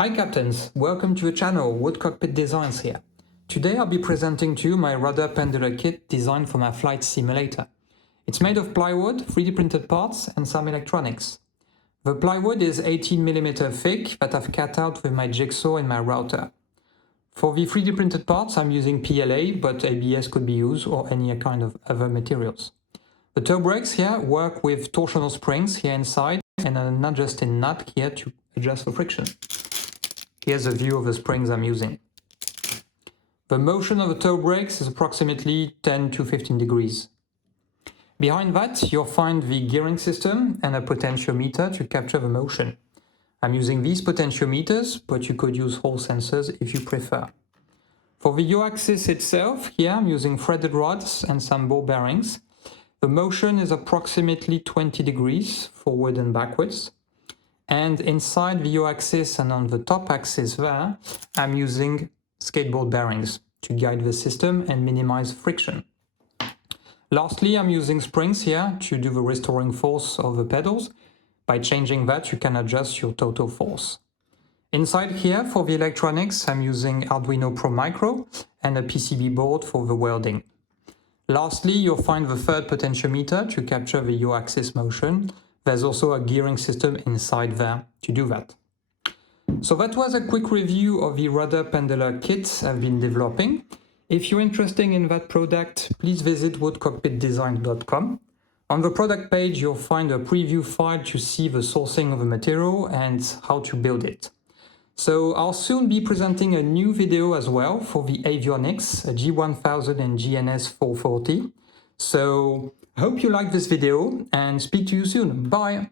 Hi Captains, welcome to the channel Wood Cockpit Designs here. Today I'll be presenting to you my rudder pendular kit designed for my flight simulator. It's made of plywood, 3D printed parts and some electronics. The plywood is 18mm thick that I've cut out with my jigsaw and my router. For the 3D printed parts I'm using PLA, but ABS could be used or any kind of other materials. The toe brakes here work with torsional springs here inside and an adjusting nut here to adjust the friction. Here's a view of the springs I'm using. The motion of the toe brakes is approximately 10 to 15 degrees. Behind that, you'll find the gearing system and a potentiometer to capture the motion. I'm using these potentiometers, but you could use Hall sensors if you prefer. For the yaw axis itself, here I'm using threaded rods and some ball bearings. The motion is approximately 20 degrees forward and backwards. And inside the yaw axis and on the top axis there, I'm using skateboard bearings to guide the system and minimize friction. Lastly, I'm using springs here to do the restoring force of the pedals. By changing that, you can adjust your total force. Inside here, for the electronics, I'm using Arduino Pro Micro and a PCB board for the welding. Lastly, you'll find the third potentiometer to capture the yaw axis motion. There's also a gearing system inside there to do that. So that was a quick review of the rudder pendular kit I've been developing. If you're interested in that product, please visit woodcockpitdesign.com. On the product page, you'll find a preview file to see the sourcing of the material and how to build it. So I'll soon be presenting a new video as well for the avionics, G1000 and GNS 440. So I hope you like this video and speak to you soon. Bye!